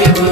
i mm-hmm.